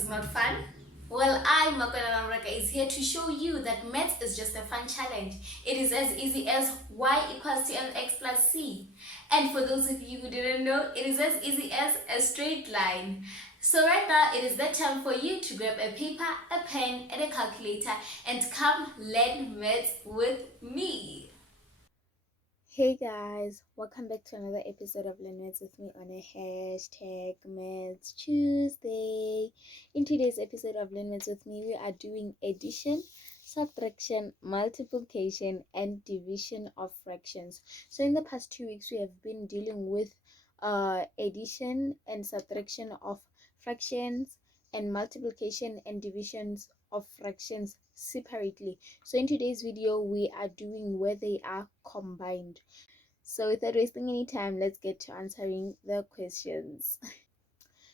is not fun? Well, I, Makwana Namreka, is here to show you that maths is just a fun challenge. It is as easy as y equals to mx plus c. And for those of you who didn't know, it is as easy as a straight line. So right now, it is the time for you to grab a paper, a pen, and a calculator and come learn maths with me. Hey guys, welcome back to another episode of Learn Maths with me on a hashtag Maths Tuesday. In today's episode of Learn Maths with me, we are doing addition, subtraction, multiplication, and division of fractions. So in the past 2 weeks, we have been dealing with addition and subtraction of fractions and multiplication and divisions of fractions separately. So in today's video, we are doing where they are combined. So without wasting any time, let's get to answering the questions.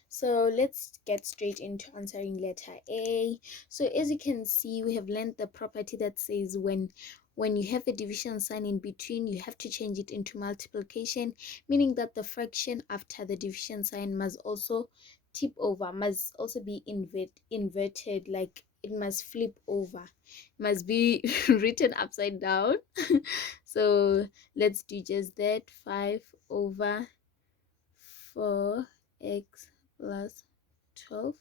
So let's get straight into answering letter A. So as you can see, we have learned the property that says when you have a division sign in between, you have to change it into multiplication, meaning that the fraction after the division sign must also tip over, must also be inverted, like it must flip over, must be written upside down. So let's do just that. 5 over 4x plus 12.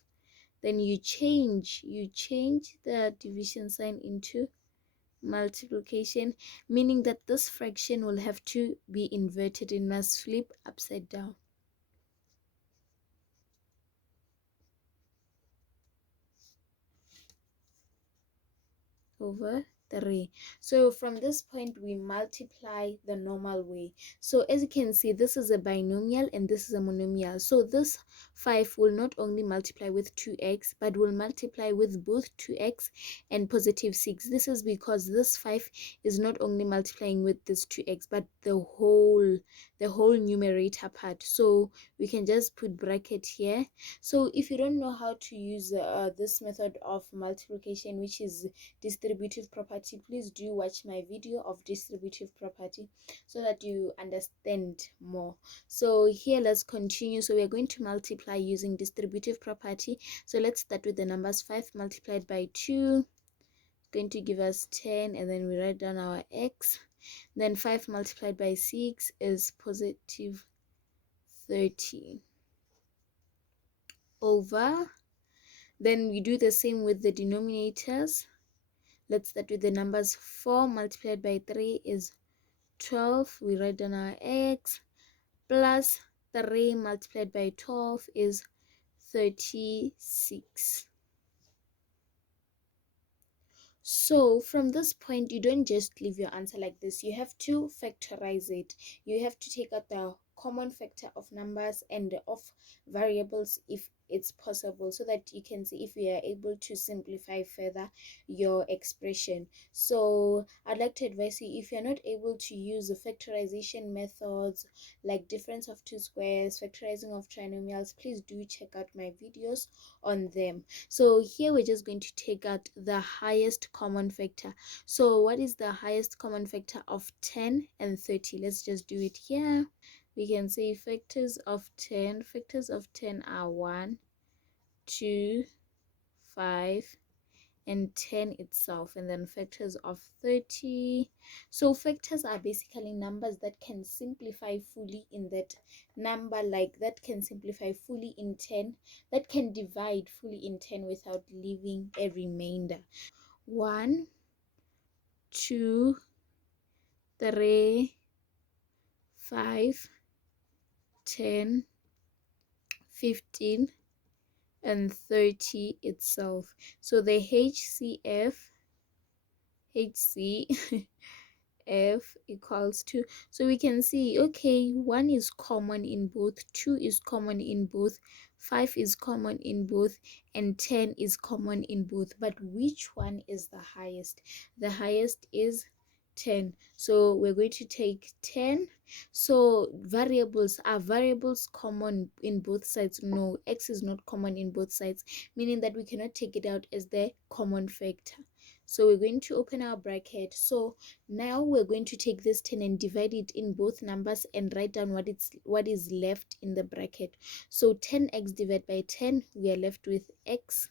Then you change the division sign into multiplication, meaning that this fraction will have to be inverted. It must flip upside down. Over 3. So from this point we multiply the normal way. So as you can see, this is a binomial and this is a monomial. So this 5 will not only multiply with 2x but will multiply with both 2x and positive 6. This is because this 5 is not only multiplying with this 2x but the whole numerator part. So we can just put bracket here. So if you don't know how to use this method of multiplication, which is distributive property, please do watch my video of distributive property so that you understand more. So here, let's continue. So we are going to multiply using distributive property. So let's start with the numbers. 5 multiplied by 2 going to give us 10, and then we write down our x. Then 5 multiplied by 6 is positive 30 over. Then we do the same with the denominators. Let's start with the numbers. 4 multiplied by 3 is 12. We write down our x, plus 3 multiplied by 12 is 36. So from this point, you don't just leave your answer like this. You have to factorize it. You have to take out the common factor of numbers and of variables if it's possible, so that you can see if you are able to simplify further your expression. So I'd like to advise you, if you're not able to use the factorization methods like difference of two squares, factorizing of trinomials, please do check out my videos on them. So here we're just going to take out the highest common factor. So what is the highest common factor of 10 and 30? Let's just do it here. We can say factors of 10 are 1, 2, 5, and 10 itself, and then factors of 30. So factors are basically numbers that can simplify fully in that number, like that can simplify fully in 10, that can divide fully in 10 without leaving a remainder. 1, 2, 3, 5, 10, 15, and 30 itself. So the HCF equals to, so we can see, okay, 1 is common in both, 2 is common in both, 5 is common in both, and 10 is common in both. But which one is the highest? The highest is 10. So we're going to take 10. So variables, are variables common in both sides? No, x is not common in both sides, meaning that we cannot take it out as the common factor. So we're going to open our bracket. So now we're going to take this 10 and divide it in both numbers and write down what is left in the bracket. So 10x divided by 10, we are left with x.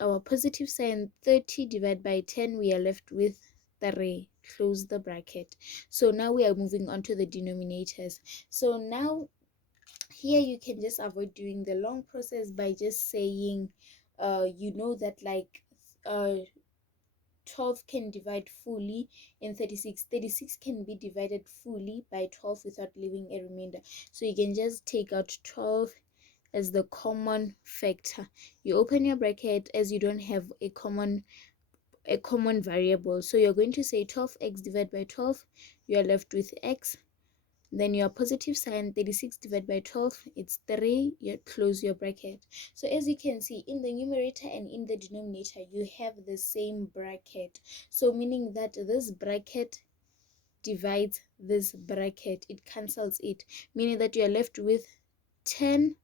Our positive sign 30 divided by 10, we are left with 3. Close the bracket. So now we are moving on to the denominators. So now here you can just avoid doing the long process by just saying you know that like 12 can divide fully in 36. 36 can be divided fully by 12 without leaving a remainder. So you can just take out 12 as the common factor. You open your bracket as you don't have a common variable. So you're going to say 12x divided by 12. You are left with x. Then your positive sign 36 divided by 12, it's 3. You close your bracket. So as you can see, in the numerator and in the denominator, you have the same bracket. So meaning that this bracket divides this bracket, it cancels it, meaning that you are left with 10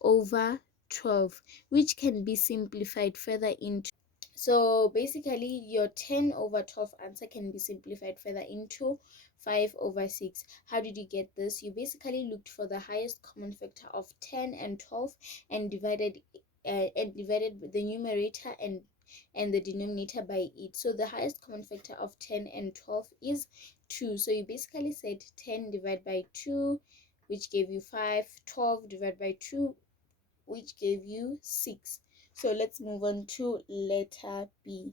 over 12, which can be simplified further into. So basically your 10 over 12 answer can be simplified further into 5 over 6. How did you get this? You basically looked for the highest common factor of 10 and 12 and divided the numerator and the denominator by it. So the highest common factor of 10 and 12 is 2. So you basically said 10 divided by 2, which gave you 5. 12 divided by 2, which gave you 6. So let's move on to letter B.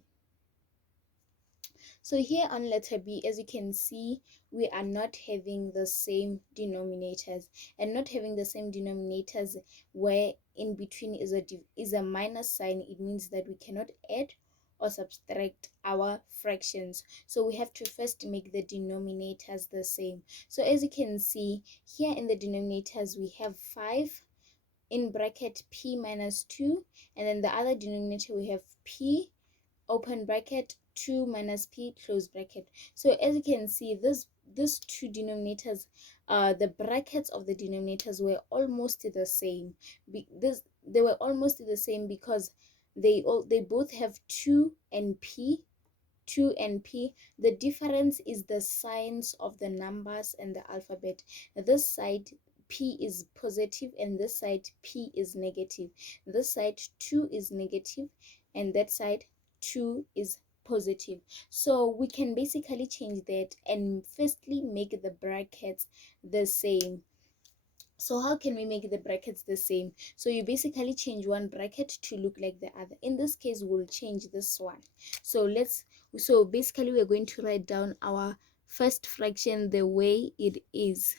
So here on letter B, as you can see, we are not having the same denominators, and not having the same denominators where in between is a minus sign. It means that we cannot add or subtract our fractions. So we have to first make the denominators the same. So as you can see here in the denominators, we have 5 in bracket p minus 2, and then the other denominator we have p open bracket 2 minus p close bracket. So as you can see, these two denominators, the brackets of the denominators were almost the same. They were almost the same because they both have 2 and p. 2 and p. The difference is the signs of the numbers and the alphabet. This side p is positive and this side p is negative. This side 2 is negative and that side 2 is positive. So we can basically change that and firstly make the brackets the same. So how can we make the brackets the same? So you basically change one bracket to look like the other. In this case, we'll change this one. So basically we're going to write down our first fraction the way it is.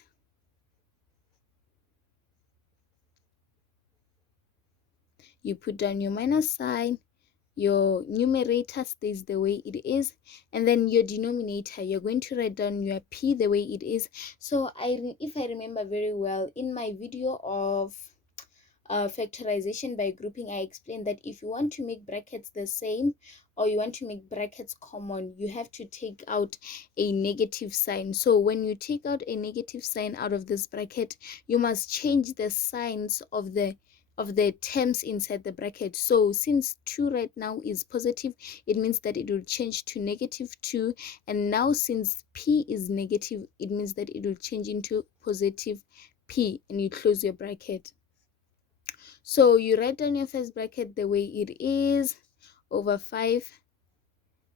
You put down your minus sign, your numerator stays the way it is, and then your denominator, you're going to write down your p the way it is. So if I remember very well, in my video of factorization by grouping, I explained that if you want to make brackets the same or you want to make brackets common, you have to take out a negative sign. So when you take out a negative sign out of this bracket, you must change the signs of the terms inside the bracket. So since 2 right now is positive, it means that it will change to -2, and now since p is negative, it means that it will change into positive p, and you close your bracket. So you write down your first bracket the way it is, over 5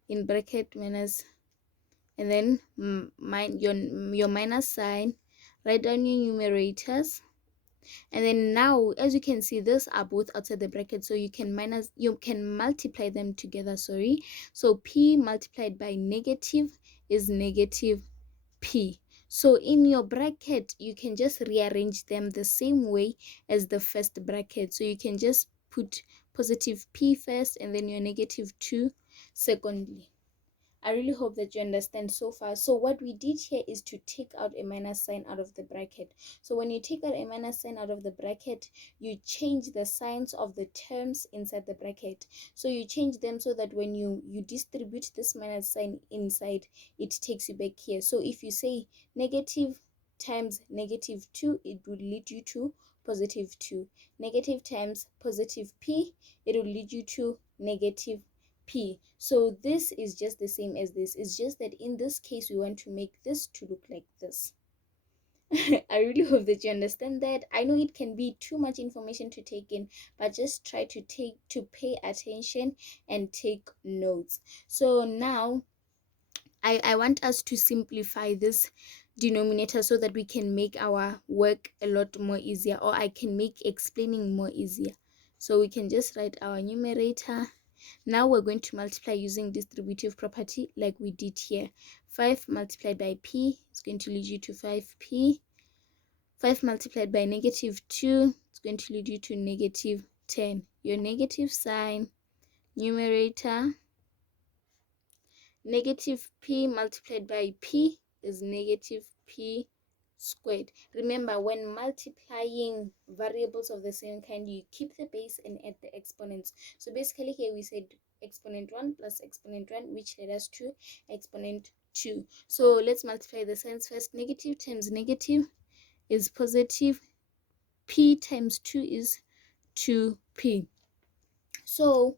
in bracket minus, and then your minus sign, write down your numerators. And then now, as you can see, these are both outside the bracket, so you can multiply them together. So p multiplied by negative is negative p. So in your bracket, you can just rearrange them the same way as the first bracket. So you can just put positive p first and then your -2 secondly. I really hope that you understand so far. So what we did here is to take out a minus sign out of the bracket. So when you take out a minus sign out of the bracket, you change the signs of the terms inside the bracket. So you change them so that when you distribute this minus sign inside, it takes you back here. So if you say negative times -2, it would lead you to +2. Negative times positive p, it will lead you to p. So this is just the same as this. It's just that in this case we want to make this to look like this. I really hope that you understand that. I know it can be too much information to take in, but just try to pay attention and take notes. So now I want us to simplify this denominator so that we can make our work a lot more easier, or I can make explaining more easier. So we can just write our numerator. Now we're going to multiply using distributive property like we did here. 5 multiplied by p is going to lead you to 5p. 5 multiplied by -2 is going to lead you to -10. Your negative sign, numerator, negative p multiplied by p is negative p squared. Remember, when multiplying variables of the same kind, you keep the base and add the exponents. So basically here we said exponent 1 plus exponent 1, which led us to exponent 2. So let's multiply the signs first. Negative times negative is positive. P times 2 is 2p. So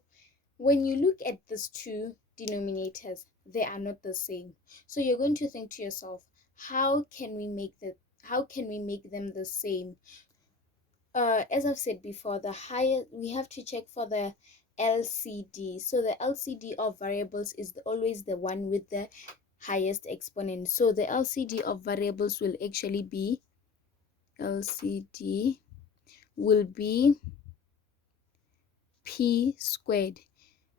when you look at these two denominators, they are not the same. So you're going to think to yourself, how can we make them the same? As I've said before, the higher we have to check for the LCD. So the LCD of variables is always the one with the highest exponent. So the LCD of variables will actually be LCD will be p squared.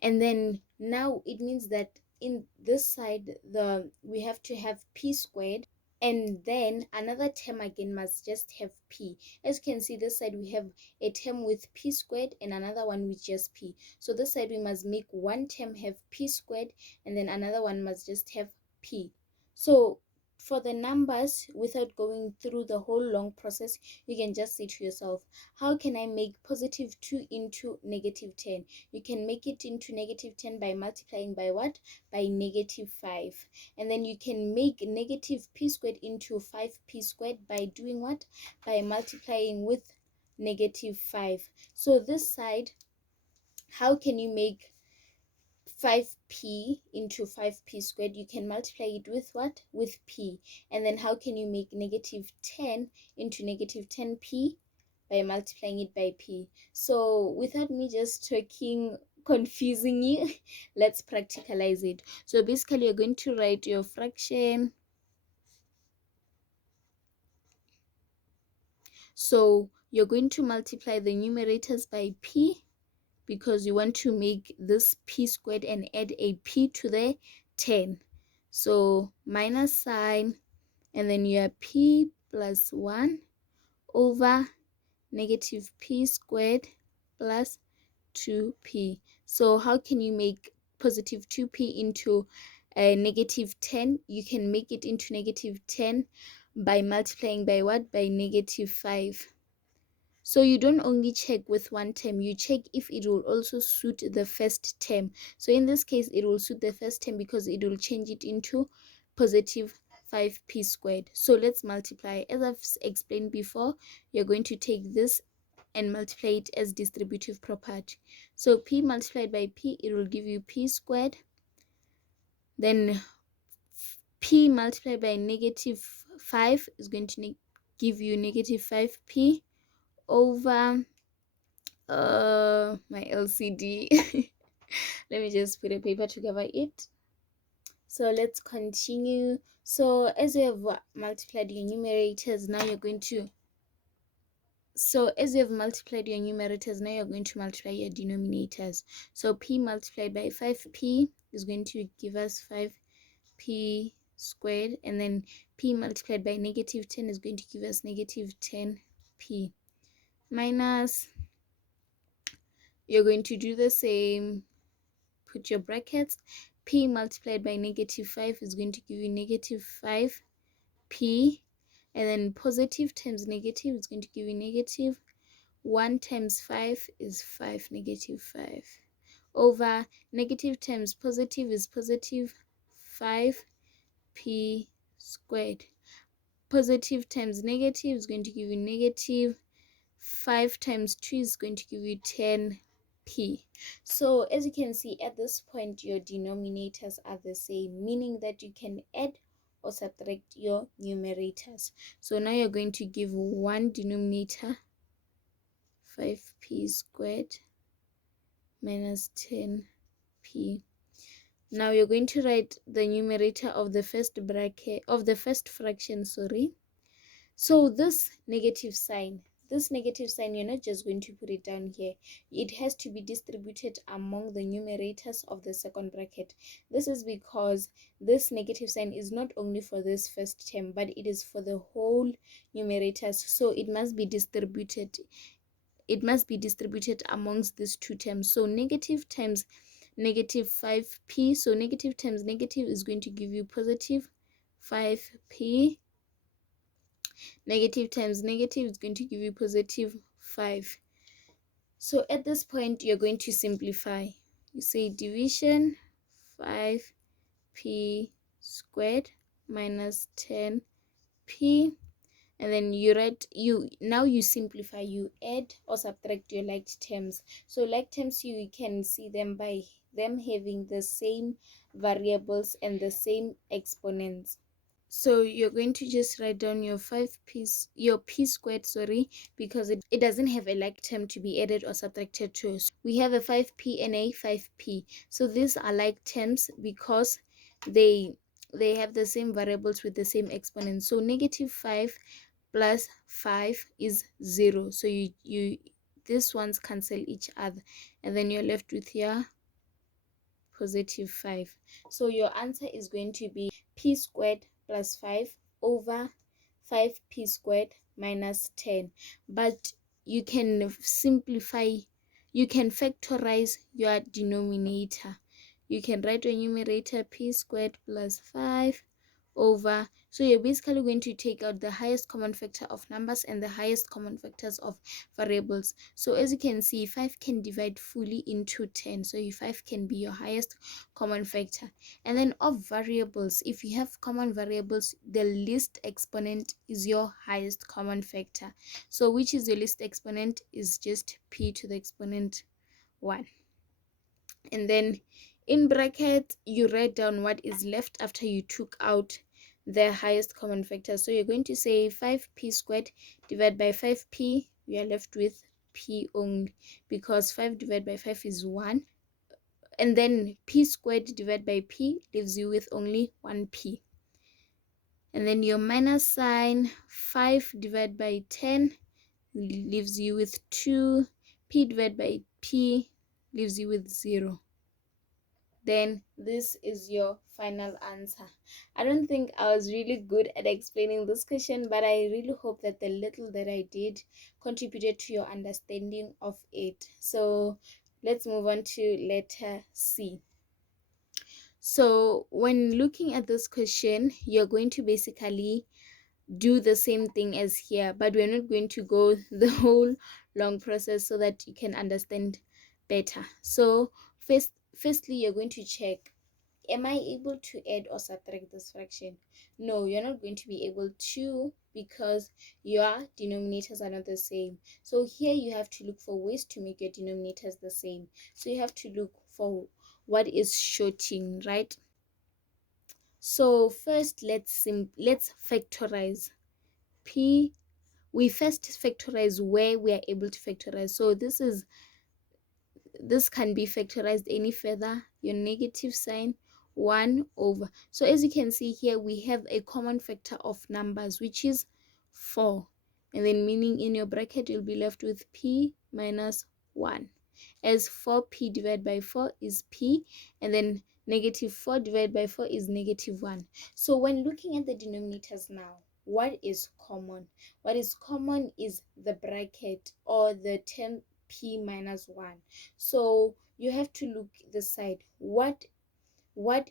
And then now it means that in this side we have to have p squared, and then another term again must just have p. As you can see, this side we have a term with p squared and another one with just p. So this side we must make one term have p squared and then another one must just have p. So for the numbers, without going through the whole long process, you can just say to yourself, how can I make positive 2 into -10? You can make it into -10 by multiplying by what? By -5. And then you can make negative p squared into 5p squared by doing what? By multiplying with -5. So this side, how can you make 5p into 5p squared? You can multiply it with what? With p. And then how can you make -10 into -10p? By multiplying it by p. So without me just talking, confusing you, let's practicalize it. So basically you're going to write your fraction. So you're going to multiply the numerators by p because you want to make this p squared and add a p to the 10. So minus sign, and then you have p plus 1 over negative p squared plus 2p. So how can you make positive 2p into -10? You can make it into -10 by multiplying by what? By -5. So you don't only check with one term, you check if it will also suit the first term. So in this case, it will suit the first term because it will change it into positive 5p squared. So let's multiply. As I've explained before, you're going to take this and multiply it as distributive property. So p multiplied by p, it will give you p squared. Then p multiplied by -5 is going to give you -5p over my LCD. Let me just put a paper to cover it. So let's continue. So as you have multiplied your numerators, now you're going to multiply your denominators. So p multiplied by 5p is going to give us 5p squared, and then p multiplied by -10 is going to give us -10p minus, you're going to do the same, put your brackets, p multiplied by -5 is going to give you -5p, and then positive times negative is going to give you negative. 1 times 5 is 5, -5, over negative times positive is positive 5p squared. Positive times negative is going to give you negative. 5 times 2 is going to give you 10 p. So as you can see, at this point your denominators are the same, meaning that you can add or subtract your numerators. So now you're going to give one denominator 5p squared minus 10p. Now you're going to write the numerator of the first bracket of the first fraction, sorry. So this negative sign, you're not just going to put it down here. It has to be distributed among the numerators of the second bracket. This is because this negative sign is not only for this first term, but it is for the whole numerators. So it must be distributed. It must be distributed amongst these two terms. So negative times negative 5p. So negative times negative is going to give you positive 5p. Negative times negative is going to give you positive 5. So at this point, you're going to simplify. You say division 5p squared minus 10p. And then you write, now you simplify, you add or subtract your like terms. So like terms, you can see them by them having the same variables and the same exponents. So you're going to just write down your your p squared, sorry, because it doesn't have a like term to be added or subtracted to. So we have a 5p and a 5p. So these are like terms because they have the same variables with the same exponents. So negative 5 plus 5 is 0. So you these ones cancel each other, and then you're left with your positive 5. So your answer is going to be p squared plus 5 over 5p squared minus 10. But you can simplify, you can factorize your denominator. You can write your numerator p squared plus 5 over, so you're basically going to take out the highest common factor of numbers and the highest common factors of variables. So as you can see, 5 can divide fully into 10, so 5 can be your highest common factor. And then of variables, if you have common variables, the least exponent is your highest common factor. So which is your least exponent? Is just p to the exponent 1. And then in bracket, you write down what is left after you took out the highest common factor. So you're going to say 5p squared divided by 5p. We are left with p only, because 5 divided by 5 is 1. And then p squared divided by p leaves you with only 1p. And then your minus sign, 5 divided by 10 leaves you with 2. P divided by p leaves you with 0. Then this is your final answer. I don't think I was really good at explaining this question, but I really hope that the little that I did contributed to your understanding of it. So let's move on to letter C. So when looking at this question, you're going to basically do the same thing as here, but we're not going to go the whole long process so that you can understand better. So firstly, you're going to check, am I able to add or subtract this fraction? No, you're not going to be able to, because your denominators are not the same. So here you have to look for ways to make your denominators the same. So you have to look for what is shorting, right? So first, let's factorize p. We first factorize where we are able to factorize. So this can be factorized any further. Your negative sign 1 over. So as you can see here, we have a common factor of numbers, which is 4. And then meaning in your bracket, you'll be left with p minus 1. As 4p divided by 4 is p, and then negative 4 divided by 4 is negative 1. So when looking at the denominators now, what is common? What is common is the bracket or the term p minus 1. So you have to look the side, what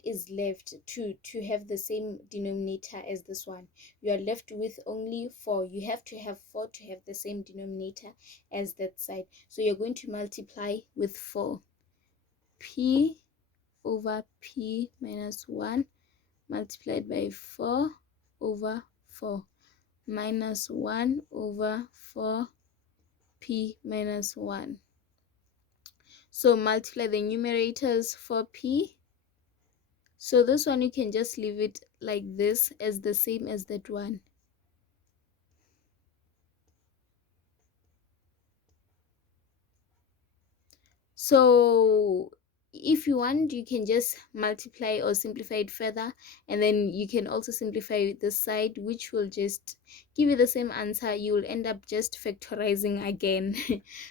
is left to have the same denominator as this one. You are left with only 4. You have to have 4 to have the same denominator as that side. So you're going to multiply with 4. P over p minus 1 multiplied by 4 over 4 minus 1 over 4 p minus 1. So multiply the numerators for p. So this one you can just leave it like this as the same as that one. So if you want, you can just multiply or simplify it further, and then you can also simplify this side, which will just give you the same answer. You will end up just factorizing again.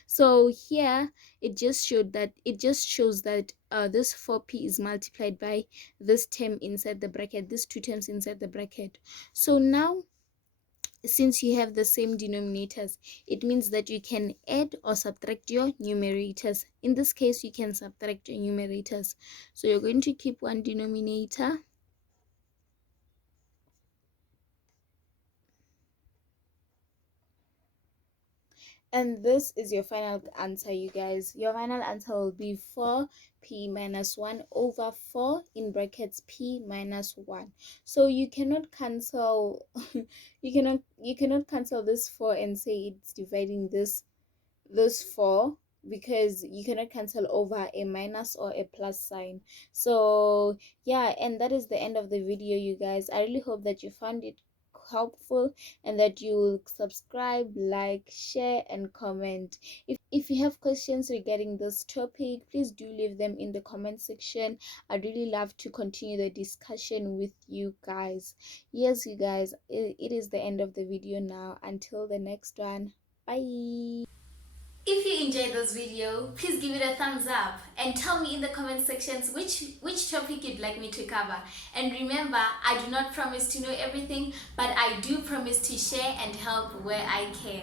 So here it just shows that this 4p is multiplied by this term inside the bracket, these two terms inside the bracket. So now, since you have the same denominators, it means that you can add or subtract your numerators. In this case, you can subtract your numerators. So you're going to keep one denominator, and this is your final answer, you guys. Your final answer will be 4p minus 1 over 4 in brackets p minus 1. So you cannot cancel you cannot cancel this 4 and say it's dividing this 4, because you cannot cancel over a minus or a plus sign. So yeah, and that is the end of the video, you guys. I really hope that you found it helpful, and that you subscribe, like, share, and comment. If you have questions regarding this topic, please do leave them in the comment section. I'd really love to continue the discussion with you guys. Yes, you guys, it is the end of the video now. Until the next one, bye. If you enjoyed this video, please give it a thumbs up and tell me in the comment sections which topic you'd like me to cover. And remember, I do not promise to know everything, but I do promise to share and help where I can.